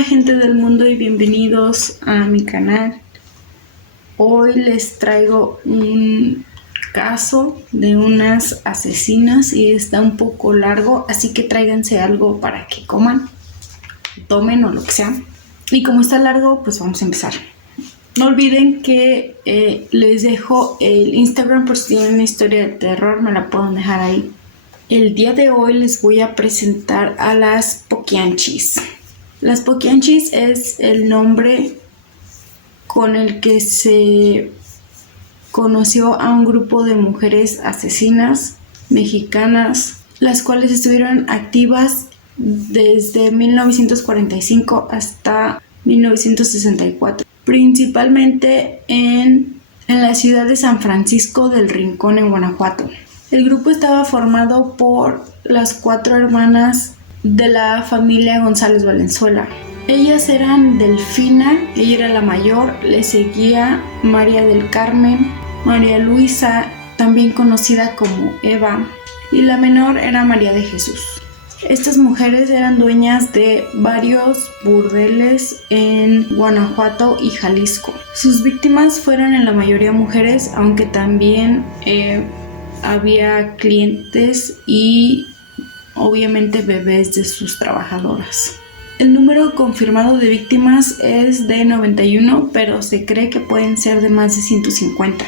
Hola gente del mundo y bienvenidos a mi canal. Hoy les traigo un caso de unas asesinas y está un poco largo, así que tráiganse algo para que coman, tomen o lo que sea. Y como está largo, pues vamos a empezar. No olviden que les dejo el Instagram por si tienen una historia de terror, me la pueden dejar ahí. El día de hoy les voy a presentar a las Poquianchis. Las Poquianchis es el nombre con el que se conoció a un grupo de mujeres asesinas mexicanas, las cuales estuvieron activas desde 1945 hasta 1964, principalmente en la ciudad de San Francisco del Rincón, en Guanajuato. El grupo estaba formado por las 4 hermanas de la familia González Valenzuela. Ellas eran Delfina, ella era la mayor, le seguía María del Carmen, María Luisa, también conocida como Eva, y la menor era María de Jesús. Estas mujeres eran dueñas de varios burdeles en Guanajuato y Jalisco. Sus víctimas fueron en la mayoría mujeres, aunque también había clientes y obviamente bebés de sus trabajadoras. El número confirmado de víctimas es de 91, pero se cree que pueden ser de más de 150.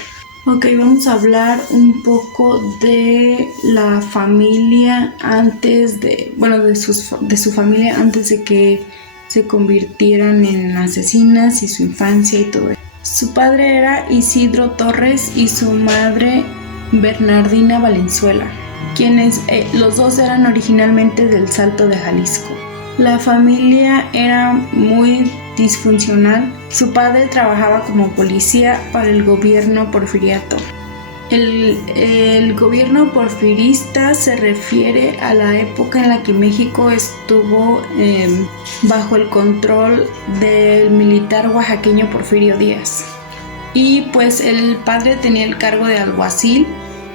Ok, vamos a hablar un poco de la familia antes de, de su familia antes de que se convirtieran en asesinas y su infancia y todo eso. Su padre era Isidro Torres y su madre Bernardina Valenzuela, quienes los dos eran originalmente del Salto de Jalisco. La familia era muy disfuncional. Su padre trabajaba como policía para el gobierno porfiriato. El gobierno porfirista se refiere a la época en la que México estuvo bajo el control del militar oaxaqueño Porfirio Díaz. Y pues el padre tenía el cargo de alguacil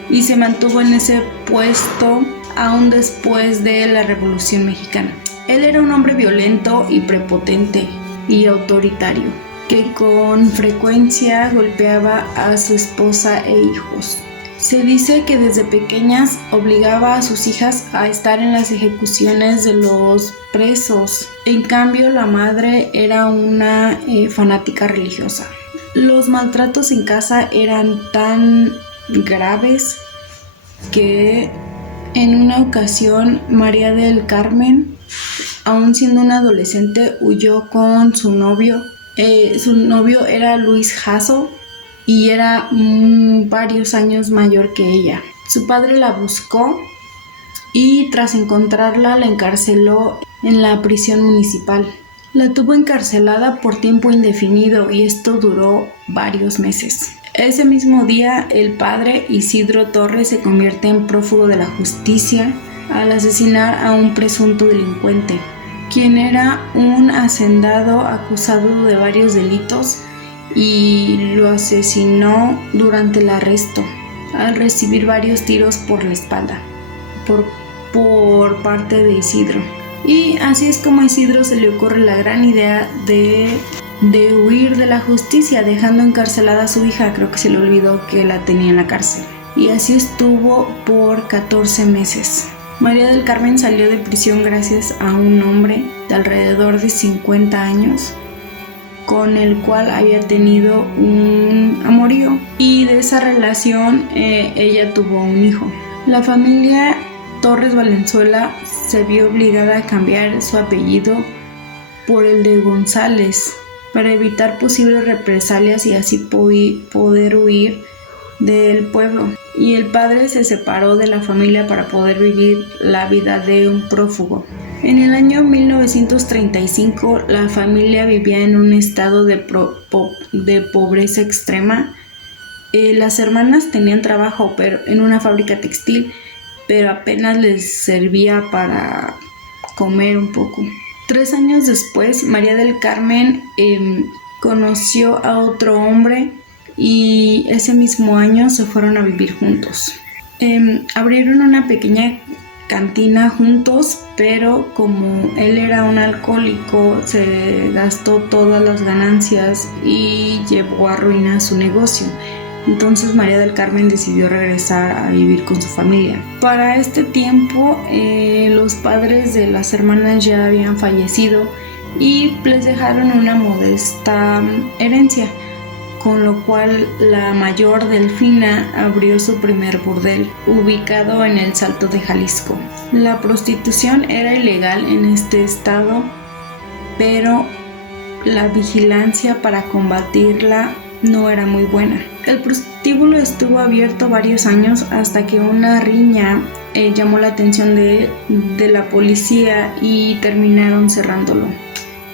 y se mantuvo en ese puesto aún después de la Revolución Mexicana. Él era un hombre violento y prepotente y autoritario, que con frecuencia golpeaba a su esposa e hijos. Se dice que desde pequeñas obligaba a sus hijas a estar en las ejecuciones de los presos. En cambio, la madre era una fanática religiosa. Los maltratos en casa eran tan graves que en una ocasión María del Carmen, aún siendo una adolescente, huyó con su novio. Su novio era Luis Jasso y era varios años mayor que ella. Su padre la buscó y tras encontrarla la encarceló en la prisión municipal. La tuvo encarcelada por tiempo indefinido y esto duró varios meses. Ese mismo día, el padre Isidro Torres se convierte en prófugo de la justicia al asesinar a un presunto delincuente, quien era un hacendado acusado de varios delitos, y lo asesinó durante el arresto al recibir varios tiros por la espalda por parte de Isidro. Y así es como a Isidro se le ocurre la gran idea de huir de la justicia, dejando encarcelada a su hija. Creo que se le olvidó que la tenía en la cárcel. Y así estuvo por 14 meses. María del Carmen salió de prisión gracias a un hombre de alrededor de 50 años, con el cual había tenido un amorío, y de esa relación ella tuvo un hijo. La familia Torres Valenzuela se vio obligada a cambiar su apellido por el de González para evitar posibles represalias y así poder huir del pueblo. Y el padre se separó de la familia para poder vivir la vida de un prófugo. En el año 1935 la familia vivía en un estado de pobreza extrema. Las hermanas tenían trabajo en una fábrica textil, pero apenas les servía para comer un poco. 3 años después, María del Carmen conoció a otro hombre y ese mismo año se fueron a vivir juntos. Abrieron una pequeña cantina juntos, pero como él era un alcohólico, se gastó todas las ganancias y llevó a ruina su negocio. Entonces María del Carmen decidió regresar a vivir con su familia. Para este tiempo los padres de las hermanas ya habían fallecido y les dejaron una modesta herencia, con lo cual la mayor, Delfina, abrió su primer burdel, ubicado en el Salto de Jalisco. La prostitución era ilegal en este estado, pero la vigilancia para combatirla no era muy buena. El prostíbulo estuvo abierto varios años hasta que una riña llamó la atención de la policía y terminaron cerrándolo.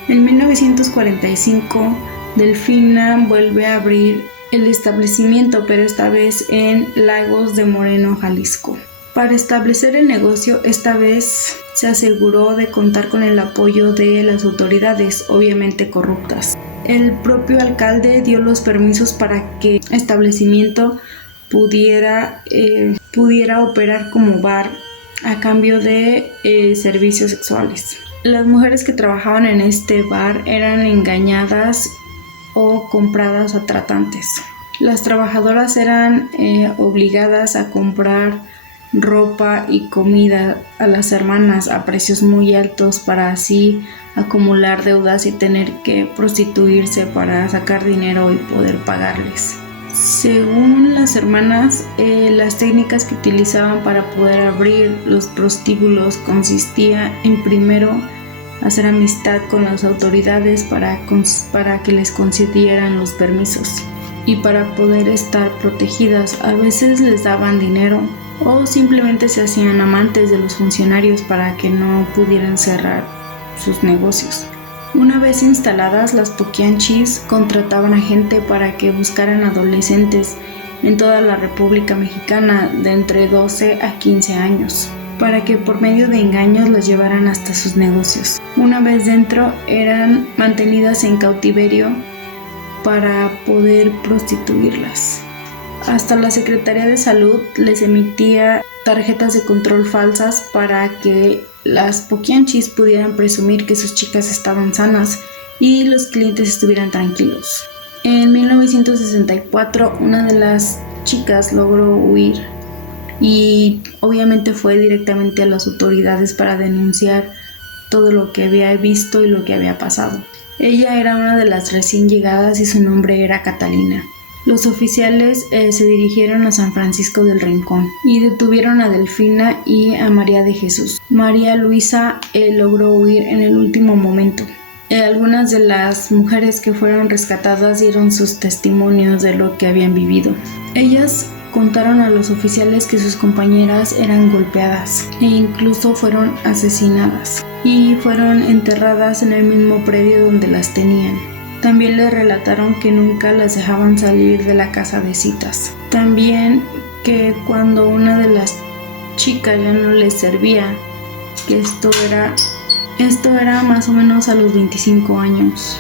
En 1945, Delfina vuelve a abrir el establecimiento, pero esta vez en Lagos de Moreno, Jalisco. Para establecer el negocio, esta vez se aseguró de contar con el apoyo de las autoridades, obviamente corruptas. El propio alcalde dio los permisos para que el establecimiento pudiera operar como bar a cambio de servicios sexuales. Las mujeres que trabajaban en este bar eran engañadas o compradas a tratantes. Las trabajadoras eran obligadas a comprar ropa y comida a las hermanas a precios muy altos para así acumular deudas y tener que prostituirse para sacar dinero y poder pagarles. Según las hermanas, las técnicas que utilizaban para poder abrir los prostíbulos consistía en primero hacer amistad con las autoridades para que les concedieran los permisos y para poder estar protegidas. A veces les daban dinero o simplemente se hacían amantes de los funcionarios para que no pudieran cerrar sus negocios. Una vez instaladas, las poquianchis contrataban a gente para que buscaran adolescentes en toda la República Mexicana de entre 12 a 15 años, para que por medio de engaños los llevaran hasta sus negocios. Una vez dentro, eran mantenidas en cautiverio para poder prostituirlas. Hasta la Secretaría de Salud les emitía tarjetas de control falsas para que las poquianchis pudieran presumir que sus chicas estaban sanas y los clientes estuvieran tranquilos. En 1964, una de las chicas logró huir y obviamente fue directamente a las autoridades para denunciar todo lo que había visto y lo que había pasado. Ella era una de las recién llegadas y su nombre era Catalina. Los oficiales se dirigieron a San Francisco del Rincón y detuvieron a Delfina y a María de Jesús. María Luisa logró huir en el último momento. Algunas de las mujeres que fueron rescatadas dieron sus testimonios de lo que habían vivido. Ellas contaron a los oficiales que sus compañeras eran golpeadas e incluso fueron asesinadas y fueron enterradas en el mismo predio donde las tenían. También les relataron que nunca las dejaban salir de la casa de citas. También que cuando una de las chicas ya no les servía, que esto era más o menos a los 25 años,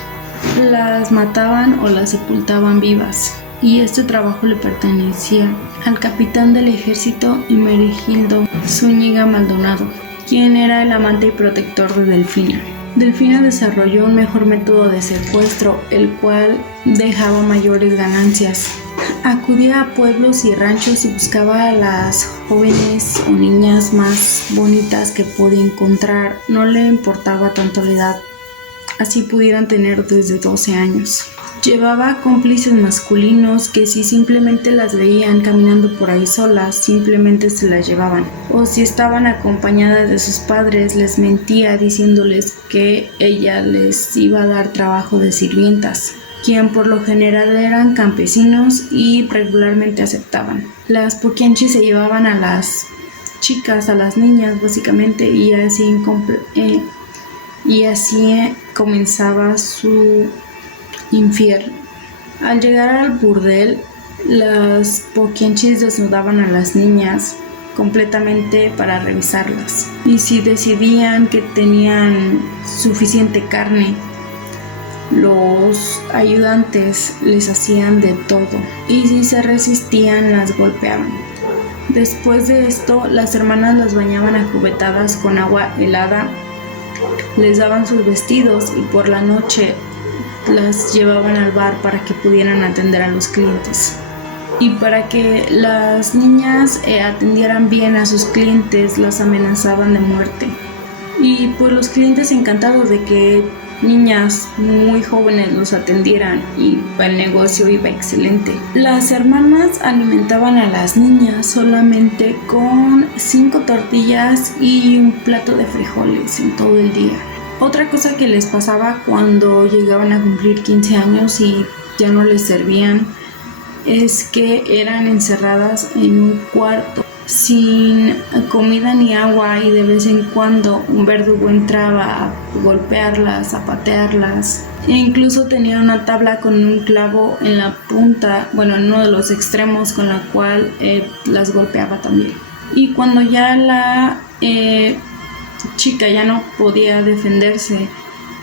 las mataban o las sepultaban vivas. Y este trabajo le pertenecía al capitán del ejército Hermenegildo Zúñiga Maldonado, quien era el amante y protector de Delfina. Delfina desarrolló un mejor método de secuestro, el cual dejaba mayores ganancias. Acudía a pueblos y ranchos y buscaba a las jóvenes o niñas más bonitas que podía encontrar. No le importaba tanto la edad, así pudieran tener desde 12 años. Llevaba cómplices masculinos que si simplemente las veían caminando por ahí solas, simplemente se las llevaban. O si estaban acompañadas de sus padres, les mentía diciéndoles que ella les iba a dar trabajo de sirvientas, quien por lo general eran campesinos y regularmente aceptaban. Las poquianchis se llevaban a las chicas, a las niñas básicamente, y así comenzaba su infierno. Al llegar al burdel, las poquianchis desnudaban a las niñas completamente para revisarlas, y si decidían que tenían suficiente carne, los ayudantes les hacían de todo, y si se resistían las golpeaban. Después de esto, las hermanas las bañaban a cubetadas con agua helada, les daban sus vestidos y por la noche las llevaban al bar para que pudieran atender a los clientes. Y para que las niñas atendieran bien a sus clientes, las amenazaban de muerte. Y pues los clientes encantados de que niñas muy jóvenes los atendieran, y el negocio iba excelente. Las hermanas alimentaban a las niñas solamente con 5 tortillas y un plato de frijoles en todo el día. Otra cosa que les pasaba cuando llegaban a cumplir 15 años y ya no les servían es que eran encerradas en un cuarto sin comida ni agua, y de vez en cuando un verdugo entraba a golpearlas, a patearlas, e incluso tenía una tabla con un clavo en la punta, en uno de los extremos, con la cual las golpeaba también. Y cuando ya la chica ya no podía defenderse,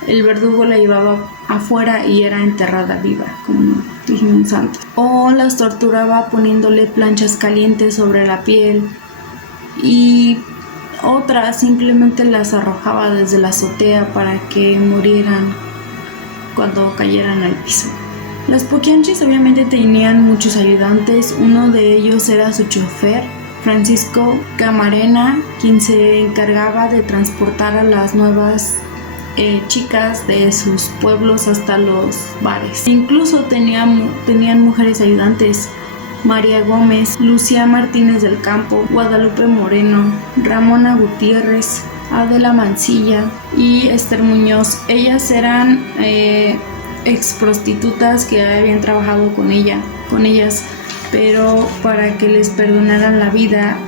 el verdugo la llevaba afuera y era enterrada viva, como dijimos antes. O las torturaba poniéndole planchas calientes sobre la piel, y otras simplemente las arrojaba desde la azotea para que murieran cuando cayeran al piso. Las Poquianchis obviamente tenían muchos ayudantes. Uno de ellos era su chofer, Francisco Camarena, quien se encargaba de transportar a las nuevas chicas de sus pueblos hasta los bares. Incluso tenían mujeres ayudantes: María Gómez, Lucía Martínez del Campo, Guadalupe Moreno, Ramona Gutiérrez, Adela Mancilla y Esther Muñoz. Ellas eran ex prostitutas que habían trabajado con ellas, pero para que les perdonaran la vida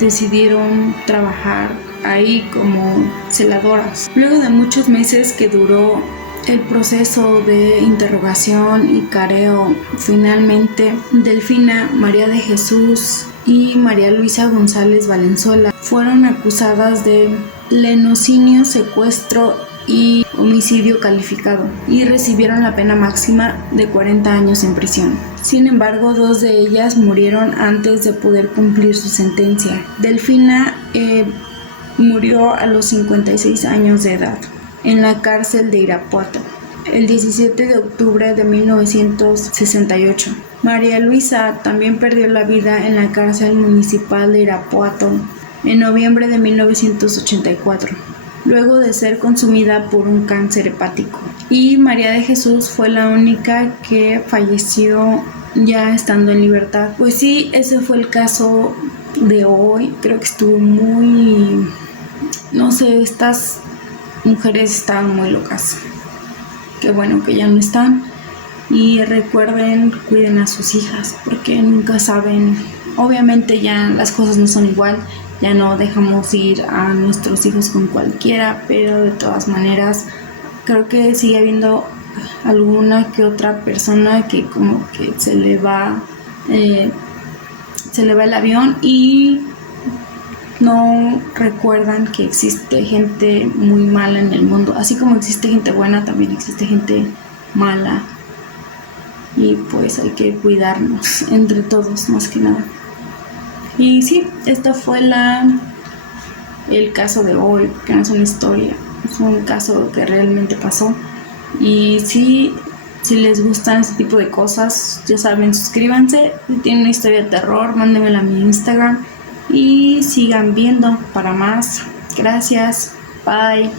decidieron trabajar ahí como celadoras. Luego de muchos meses que duró el proceso de interrogación y careo, finalmente Delfina, María de Jesús y María Luisa González Valenzuela fueron acusadas de lenocinio, secuestro y homicidio calificado, y recibieron la pena máxima de 40 años en prisión. Sin embargo, 2 de ellas murieron antes de poder cumplir su sentencia. Delfina murió a los 56 años de edad en la cárcel de Irapuato el 17 de octubre de 1968. María Luisa también perdió la vida en la cárcel municipal de Irapuato en noviembre de 1984, luego de ser consumida por un cáncer hepático. Y María de Jesús fue la única que falleció ya estando en libertad. Pues sí, ese fue el caso de hoy. Creo que estuvo muy... no sé, estas mujeres estaban muy locas. Qué bueno que ya no están. Y recuerden, cuiden a sus hijas, porque nunca saben. Obviamente ya las cosas no son igual, ya no dejamos ir a nuestros hijos con cualquiera, pero de todas maneras creo que sigue habiendo alguna que otra persona que como que se le va el avión y no recuerdan que existe gente muy mala en el mundo. Así como existe gente buena, también existe gente mala, y pues hay que cuidarnos entre todos, más que nada. Y sí, esto fue el caso de hoy, que no es una historia, es un caso que realmente pasó. Y sí, si les gustan este tipo de cosas, ya saben, suscríbanse. Si tienen una historia de terror, mándenmela a mi Instagram y sigan viendo para más. Gracias, bye.